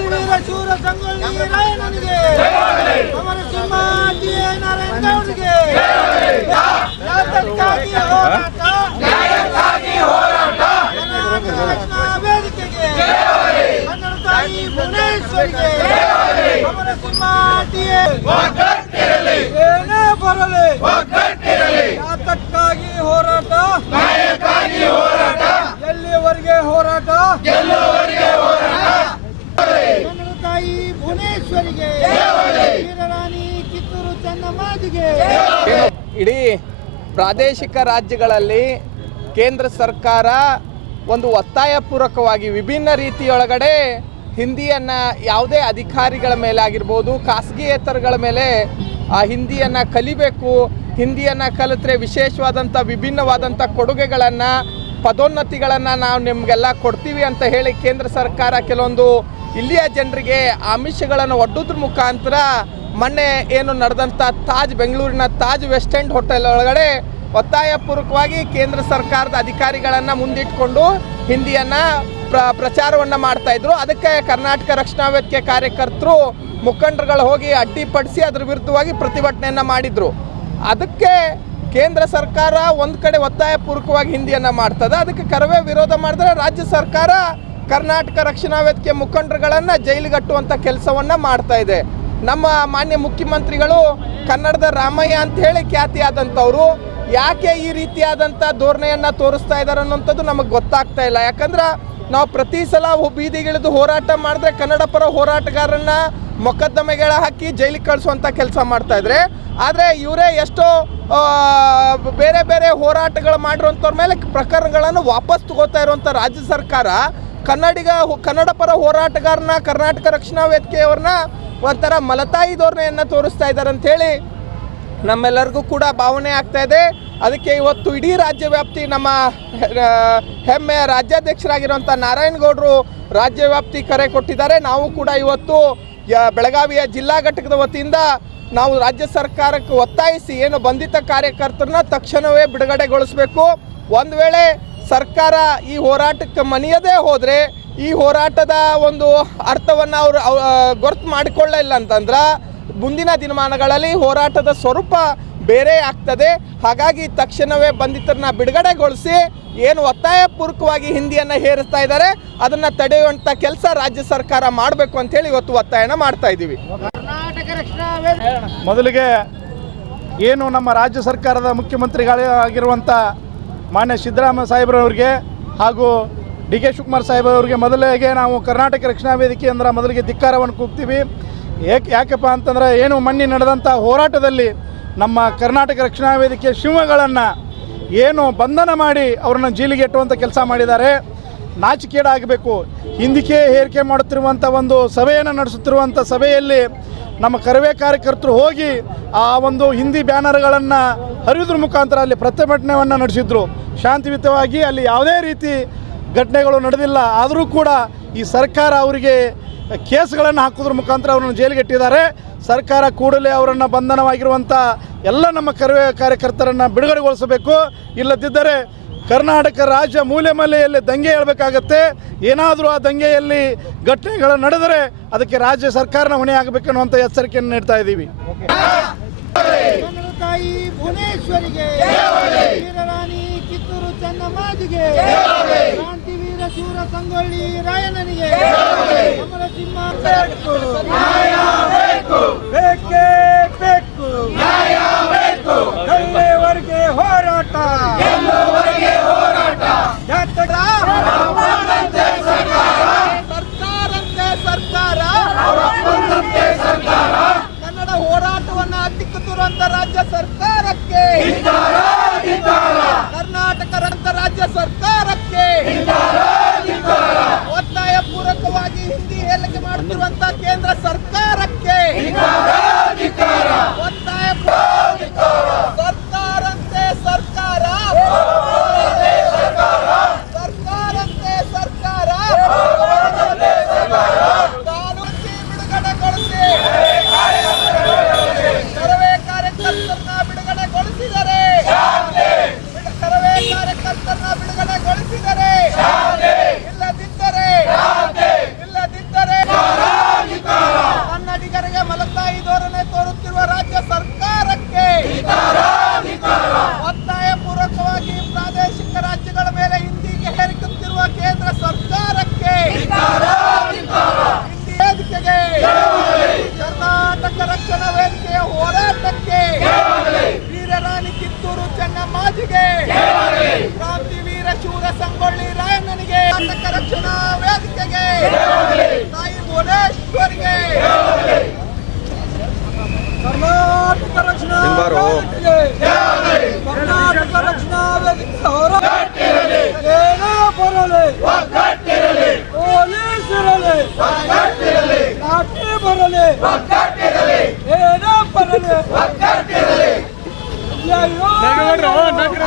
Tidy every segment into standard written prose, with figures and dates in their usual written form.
ಕ್ರಾಂತಿವೀರ ಶೂರ ಸಂಗೊಳ್ಳಿ ರಾಯಣ್ಣನಿಗೆ, ಅಮರ ಸಿಂಹ ಟಿ.ಎ. ನಾರಾಯಣ ಗೌಡರಿಗೆ, ನ್ಯಾಯಕ್ಕಾಗಿ ಹೋರಾಟ, ರಕ್ಷಣಾ ವೇದಿಕೆಗೆ, ಕನ್ನಡ ತಾಯಿ ಭುವನೇಶ್ವರಿಗೆ, ಅಮರ ಸಿಂಹ ಟಿ.ಎ. ಏನೇ ಬರಲಿ ನ್ಯಾಯಕ್ಕಾಗಿ ಹೋರಾಟ, ಎಲ್ಲಿವರೆಗೆ ಹೋರಾಟ, ಕನ್ನಡ ತಾಯಿ ಭುವನೇಶ್ವರಿಗೆ, ವೀರರಾಣಿ ಕಿತ್ತೂರು ಚೆನ್ನಮ್ಮಾಜಿಗೆ. ಇಡೀ ಪ್ರಾದೇಶಿಕ ರಾಜ್ಯಗಳಲ್ಲಿ ಕೇಂದ್ರ ಸರ್ಕಾರ ಒಂದು ಒತ್ತಾಯಪೂರ್ವಕವಾಗಿ ವಿಭಿನ್ನ ರೀತಿಯೊಳಗಡೆ ಹಿಂದಿಯನ್ನು ಯಾವುದೇ ಅಧಿಕಾರಿಗಳ ಮೇಲೆ ಆಗಿರ್ಬೋದು, ಖಾಸಗಿಯೇತರಗಳ ಮೇಲೆ ಆ ಹಿಂದಿಯನ್ನು ಕಲಿಬೇಕು, ಹಿಂದಿಯನ್ನು ಕಲಿತ್ರೆ ವಿಶೇಷವಾದಂಥ ವಿಭಿನ್ನವಾದಂಥ ಕೊಡುಗೆಗಳನ್ನು, ಪದೋನ್ನತಿಗಳನ್ನು ನಾವು ನಿಮಗೆಲ್ಲ ಕೊಡ್ತೀವಿ ಅಂತ ಹೇಳಿ ಕೇಂದ್ರ ಸರ್ಕಾರ ಕೆಲವೊಂದು ಇಲ್ಲಿಯ ಜನರಿಗೆ ಆಮಿಷಗಳನ್ನು ಒಡ್ಡೋದ್ರ ಮುಖಾಂತರ ಮೊನ್ನೆ ಏನು ನಡೆದಂಥ ಬೆಂಗಳೂರಿನ ತಾಜ್ ವೆಸ್ಟ್ ಎಂಡ್ ಹೋಟೆಲ್ ಒಳಗಡೆ ಒತ್ತಾಯಪೂರ್ವಕವಾಗಿ ಕೇಂದ್ರ ಸರ್ಕಾರದ ಅಧಿಕಾರಿಗಳನ್ನು ಮುಂದಿಟ್ಕೊಂಡು ಹಿಂದಿಯನ್ನು ಪ್ರಚಾರವನ್ನು ಮಾಡ್ತಾಯಿದ್ರು. ಅದಕ್ಕೆ ಕರ್ನಾಟಕ ರಕ್ಷಣಾ ವೇದಿಕೆ ಕಾರ್ಯಕರ್ತರು, ಮುಖಂಡರುಗಳು ಹೋಗಿ ಅಡ್ಡಿಪಡಿಸಿ ಅದರ ವಿರುದ್ಧವಾಗಿ ಪ್ರತಿಭಟನೆಯನ್ನು ಮಾಡಿದರು. ಅದಕ್ಕೆ ಕೇಂದ್ರ ಸರ್ಕಾರ ಒಂದು ಕಡೆ ಒತ್ತಾಯಪೂರ್ವಕವಾಗಿ ಹಿಂದಿಯನ್ನು ಮಾಡ್ತದೆ, ಅದಕ್ಕೆ ಕರವೇ ವಿರೋಧ ಮಾಡಿದ್ರೆ ರಾಜ್ಯ ಸರ್ಕಾರ ಕರ್ನಾಟಕ ರಕ್ಷಣಾ ವೇದಿಕೆ ಮುಖಂಡರುಗಳನ್ನು ಜೈಲಿಗಟ್ಟುವಂಥ ಕೆಲಸವನ್ನು ಮಾಡ್ತಾ ಇದೆ. ನಮ್ಮ ಮಾನ್ಯ ಮುಖ್ಯಮಂತ್ರಿಗಳು ಕನ್ನಡದ ರಾಮಯ್ಯ ಅಂತ ಹೇಳಿ ಖ್ಯಾತಿಯಾದಂಥವ್ರು ಯಾಕೆ ಈ ರೀತಿಯಾದಂಥ ಧೋರಣೆಯನ್ನು ತೋರಿಸ್ತಾ ಇದ್ದಾರೆ ಅನ್ನೋಂಥದ್ದು ನಮಗೆ ಗೊತ್ತಾಗ್ತಾ ಇಲ್ಲ. ಯಾಕಂದ್ರೆ ನಾವು ಪ್ರತಿ ಸಲ ಬೀದಿಗಿಳಿದು ಹೋರಾಟ ಮಾಡಿದ್ರೆ ಕನ್ನಡ ಪರ ಹೋರಾಟಗಾರರನ್ನ ಮೊಕದ್ದಮೆಗಳ ಹಾಕಿ ಜೈಲಿಗೆ ಕಳಿಸುವಂಥ ಕೆಲಸ ಮಾಡ್ತಾಯಿದ್ರೆ, ಆದರೆ ಇವರೇ ಎಷ್ಟೋ ಬೇರೆ ಬೇರೆ ಹೋರಾಟಗಳು ಮಾಡಿರುವಂಥವ್ರ ಮೇಲೆ ಪ್ರಕರಣಗಳನ್ನು ವಾಪಸ್ ತಗೋತಾ ಇರುವಂಥ ರಾಜ್ಯ ಸರ್ಕಾರ ಕನ್ನಡ ಪರ ಹೋರಾಟಗಾರನ ಕರ್ನಾಟಕ ರಕ್ಷಣಾ ವೇದಿಕೆಯವ್ರನ್ನ ಒಂಥರ ಮಲತಾಯಿ ಧೋರಣೆಯನ್ನು ತೋರಿಸ್ತಾ ಇದ್ದಾರೆ ಅಂಥೇಳಿ ನಮ್ಮೆಲ್ಲರಿಗೂ ಕೂಡ ಭಾವನೆ ಆಗ್ತಾ ಇದೆ. ಅದಕ್ಕೆ ಇವತ್ತು ಇಡೀ ರಾಜ್ಯ ವ್ಯಾಪ್ತಿ ನಮ್ಮ ಹೆಮ್ಮೆಯ ರಾಜ್ಯಾಧ್ಯಕ್ಷರಾಗಿರುವಂಥ ನಾರಾಯಣಗೌಡರು ರಾಜ್ಯ ವ್ಯಾಪ್ತಿ ಕರೆ ಕೊಟ್ಟಿದ್ದಾರೆ. ನಾವು ಕೂಡ ಇವತ್ತು ಬೆಳಗಾವಿಯ ಜಿಲ್ಲಾ ಘಟಕದ ವತಿಯಿಂದ ನಾವು ರಾಜ್ಯ ಸರ್ಕಾರಕ್ಕೆ ಒತ್ತಾಯಿಸಿ ಏನು ಬಂಧಿತ ಕಾರ್ಯಕರ್ತರನ್ನ ತಕ್ಷಣವೇ ಬಿಡುಗಡೆಗೊಳಿಸಬೇಕು. ಒಂದು ವೇಳೆ ಸರ್ಕಾರ ಈ ಹೋರಾಟಕ್ಕೆ ಮಣಿಯದೇ ಹೋದರೆ ಈ ಹೋರಾಟದ ಒಂದು ಅರ್ಥವನ್ನು ಅವರು ಗೊತ್ತು ಮಾಡಿಕೊಳ್ಳಿಲ್ಲ ಅಂತಂದ್ರೆ ಮುಂದಿನ ದಿನಮಾನಗಳಲ್ಲಿ ಹೋರಾಟದ ಸ್ವರೂಪ ಬೇರೆ ಆಗ್ತದೆ. ಹಾಗಾಗಿ ತಕ್ಷಣವೇ ಬಂಧಿತರನ್ನ ಬಿಡುಗಡೆಗೊಳಿಸಿ ಏನು ಒತ್ತಾಯಪೂರ್ವಕವಾಗಿ ಹಿಂದಿಯನ್ನು ಹೇರಿಸ್ತಾ ಇದ್ದಾರೆ ಅದನ್ನು ತಡೆಯುವಂಥ ಕೆಲಸ ರಾಜ್ಯ ಸರ್ಕಾರ ಮಾಡಬೇಕು ಅಂತೇಳಿ ಇವತ್ತು ಒತ್ತಾಯನ ಮಾಡ್ತಾ ಇದ್ದೀವಿ. ಮೊದಲಿಗೆ ಏನು ನಮ್ಮ ರಾಜ್ಯ ಸರ್ಕಾರದ ಮುಖ್ಯಮಂತ್ರಿಗಳಾಗಿರುವಂಥ ಮಾನ್ಯ ಸಿದ್ದರಾಮಯ್ಯ ಸಾಹೇಬ್ರವ್ರಿಗೆ ಹಾಗೂ ಡಿ.ಕೆ. ಶಿವಕುಮಾರ್ ಸಾಹೇಬ್ರವ್ರಿಗೆ ಮೊದಲಿಗೆ ನಾವು ಕರ್ನಾಟಕ ರಕ್ಷಣಾ ವೇದಿಕೆ ಅಂದ್ರೆ ಮೊದಲಿಗೆ ಧಿಕ್ಕಾರವನ್ನು ಕೂಗ್ತೀವಿ. ಯಾಕಪ್ಪ ಅಂತಂದರೆ ಏನು ಮೊನ್ನೆ ನಡೆದಂಥ ಹೋರಾಟದಲ್ಲಿ ನಮ್ಮ ಕರ್ನಾಟಕ ರಕ್ಷಣಾ ವೇದಿಕೆ ಸಿಂಹಗಳನ್ನು ಏನು ಬಂಧನ ಮಾಡಿ ಅವ್ರನ್ನ ಜೈಲಿಗೆ ಇಟ್ಟುವಂಥ ಕೆಲಸ ಮಾಡಿದ್ದಾರೆ. ನಾಚಿಕೆಡಾಗಬೇಕು. ಹಿಂದಿಕೆ ಹೇರಿಕೆ ಮಾಡುತ್ತಿರುವಂಥ ಒಂದು ಸಭೆಯನ್ನು ನಡೆಸುತ್ತಿರುವಂಥ ಸಭೆಯಲ್ಲಿ ನಮ್ಮ ಕರವೇ ಕಾರ್ಯಕರ್ತರು ಹೋಗಿ ಆ ಒಂದು ಹಿಂದಿ ಬ್ಯಾನರ್ಗಳನ್ನು ಹರಿಯೋದ್ರ ಮುಖಾಂತರ ಅಲ್ಲಿ ಪ್ರತಿಭಟನೆಯನ್ನು ನಡೆಸಿದ್ರು. ಶಾಂತಿಯುತವಾಗಿ ಅಲ್ಲಿ ಯಾವುದೇ ರೀತಿ ಘಟನೆಗಳು ನಡೆದಿಲ್ಲ. ಆದರೂ ಕೂಡ ಈ ಸರ್ಕಾರ ಅವರಿಗೆ ಕೇಸ್ಗಳನ್ನು ಹಾಕೋದ್ರ ಮುಖಾಂತರ ಅವರನ್ನು ಜೈಲಿಗೆ ಇಟ್ಟಿದ್ದಾರೆ. ಸರ್ಕಾರ ಕೂಡಲೇ ಅವರನ್ನು ಬಂಧನವಾಗಿರುವಂಥ ಎಲ್ಲ ನಮ್ಮ ಕರವೇ ಕಾರ್ಯಕರ್ತರನ್ನು ಬಿಡುಗಡೆಗೊಳಿಸಬೇಕು. ಇಲ್ಲದಿದ್ದರೆ ಕರ್ನಾಟಕ ರಾಜ್ಯ ಮೂಲೆ ಮೂಲೆಯಲ್ಲಿ ದಂಗೆ ಹೇಳಬೇಕಾಗತ್ತೆ. ಏನಾದರೂ ಆ ದಂಗೆಯಲ್ಲಿ ಘಟನೆಗಳು ನಡೆದರೆ ಅದಕ್ಕೆ ರಾಜ್ಯ ಸರ್ಕಾರನ ಹೊಣೆ ಆಗಬೇಕನ್ನುವಂಥ ಎಚ್ಚರಿಕೆಯನ್ನು ನೀಡ್ತಾ ಇದ್ದೀವಿ. ಕನ್ನಡ ತಾಯಿ ಭುವನೇಶ್ವರಿಗೆ, ವೀರರಾಣಿ ಕಿತ್ತೂರು ಚೆನ್ನಮ್ಮಾಜಿಗೆ, ಕ್ರಾಂತಿವೀರ ಶೂರ ಸಂಗೊಳ್ಳಿ ರಾಯಣ್ಣನಿಗೆ, ಅಮರ ಸಿಂಹ ಬೇಕೇ ಬೇಕು, ಎಲ್ಲಿವರೆಗೆ ಹೋರಾಟ, ಕನ್ನಡ ಹೋರಾಟವನ್ನು ಹತ್ತಿಕ್ಕುತ್ತಿರುವಂತ ರಾಜ್ಯ ಸರ್ಕಾರಕ್ಕೆ, ಕರ್ನಾಟಕ ರಾಜ್ಯ ಸರ್ಕಾರಕ್ಕೆ ಒತ್ತಾಯ ಪೂರ್ವಕವಾಗಿ ಹಿಂದಿ ಹೇಳಿಕೆ ಮಾಡುತ್ತಿರುವಂತ ಕೇಂದ್ರ ಸರ್ಕಾರಕ್ಕೆ ಒತ್ತಾಯ ಸರ್ಕಾರಂತೆ ಸರ್ಕಾರ, ಸರ್ಕಾರಂತೆ ಸರ್ಕಾರ ಕಾನೂನು ಬಿಡುಗಡೆಗೊಳಿಸಿ ಕರವೇ ಕಾರ್ಯಕರ್ತರನ್ನ ಬಿಡುಗಡೆಗೊಳಿಸಿದರೆ, ಕರವೇ ಕಾರ್ಯಕರ್ತರನ್ನ ಬಿಡುಗಡೆಗೊಳಿಸಿದರೆ, ಇಲ್ಲದಿದ್ದರೆ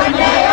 ಅನ್ಯಾಯ